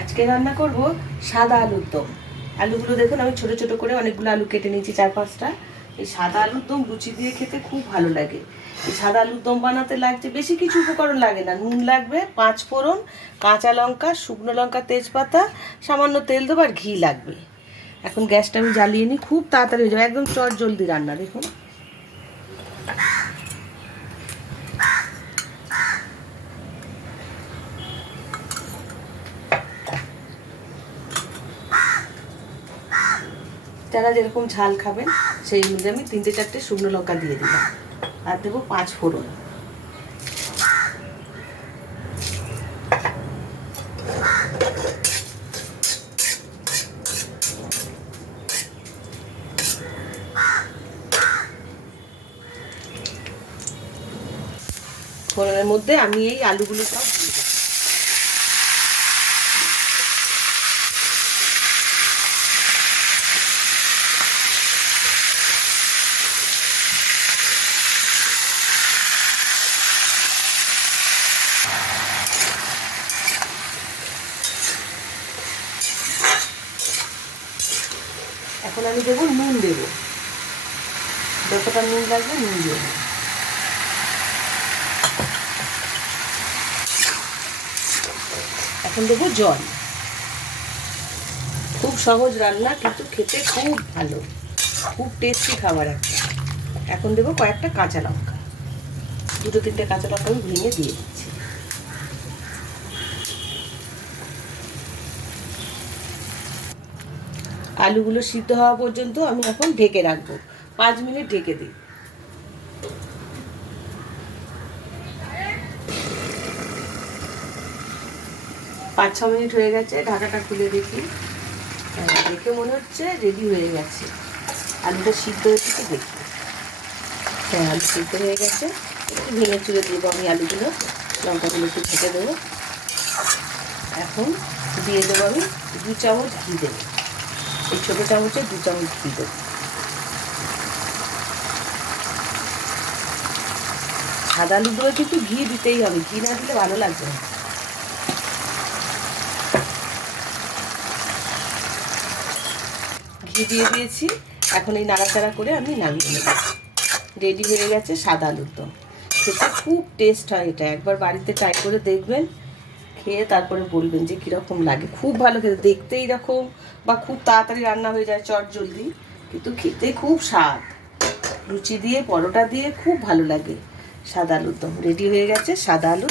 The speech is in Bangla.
আজকে রান্না করব সাদা আলুর দম। আলুগুলো দেখুন আমি ছোট ছোট করে অনেকগুলো আলু কেটে নিয়েছি, 4-5টা। এই সাদা আলুর দম লুচি দিয়ে খেতে খুব ভালো লাগে। এই সাদা আলুর দম বানাতে লাগছে বেশি কিছু উপকরণ লাগে না। নুন লাগবে, 5 ফোড়ন, কাঁচা লঙ্কা, শুকনো লঙ্কা, তেজপাতা, সামান্য তেল দেবো আর ঘি লাগবে। এখন গ্যাসটা আমি জ্বালিয়ে নিই, খুব তাড়াতাড়ি হয়ে যাবে, একদম চট জলদি রান্না। দেখুন যারা যেরকম ঝাল খাবেন সেই অনুযায়ী আমি 3-4টে শুকনো লঙ্কা দিয়ে দিলাম আর দেবো 5 ফোড়ন। ফোড়নের মধ্যে আমি এই আলুগুলো সব দিয়ে দেবো। এখন আমি দেবো নুন, দেবো যতটা নুন লাগবে নুন দেবো। এখন দেবো জল। খুব সহজ রান্না কিন্তু খেতে খুব ভালো, খুব টেস্টি খাবার একটা। এখন দেবো কয়েকটা কাঁচা লঙ্কা, 2-3টে কাঁচা লঙ্কা আমি ভেঙে দিয়ে দিচ্ছি। আলুগুলো সিদ্ধ হওয়া পর্যন্ত আমি এখন ঢেকে রাখবো, 5 মিনিট ঢেকে দিই। 5-6 মিনিট হয়ে গেছে, ঢাকাটা খুলে দেখি। দেখে মনে হচ্ছে রেডি হয়ে গেছে। আলুটা সিদ্ধ হয়েছে তো দেখি। হ্যাঁ, আলু সিদ্ধ হয়ে গেছে। একটু ভেঙে চুড়ে দেবো আমি আলুগুলো, লঙ্কাগুলো একটু ছেঁকে দেবো। এখন দিয়ে দেবো আমি 2 চামচ ঘি দেবো, এই ছোটো চামচে 2 চামচ ঘি দেবো। সাদা আলুর দমে কিন্তু ঘি দিতেই হবে, ঘি না দিলে ভালো লাগবে না। ঘি দিয়ে দিয়েছি, এখন এই নাড়াচাড়া করে আমি নামিয়ে নেব। রেডি হয়ে গেছে সাদা আলুর দম। খেতে খুব টেস্ট হয় এটা, একবার বাড়িতে ট্রাই করে দেখবেন, খেয়ে তারপরে বলবেন যে কীরকম লাগে। খুব ভালো খেতে, দেখতে এইরকম বা খুব তাড়াতাড়ি রান্না হয়ে যায় চট জলদি, কিন্তু খেতে খুব স্বাদ। লুচি দিয়ে, পরোটা দিয়ে খুব ভালো লাগে। সাদা আলুর দম রেডি হয়ে গেছে, সাদা আলু।